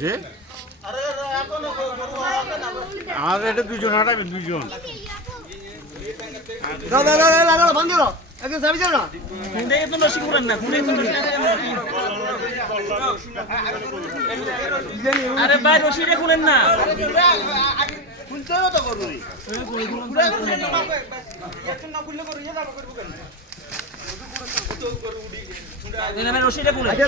যে আর এটা দুজন হাঁটাবে দুজন আরে ভাই রশিদে খুলেন না রশিদে খুলেন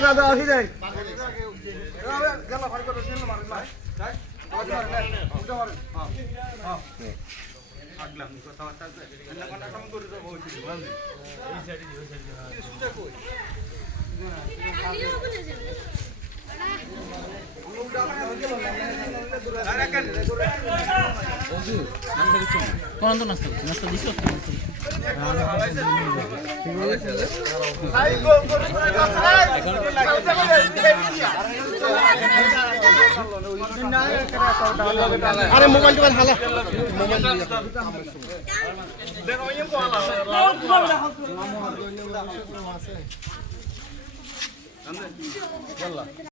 নাস্তা দিছ আরে মোবাইল টোবাইল হালা মোবাইল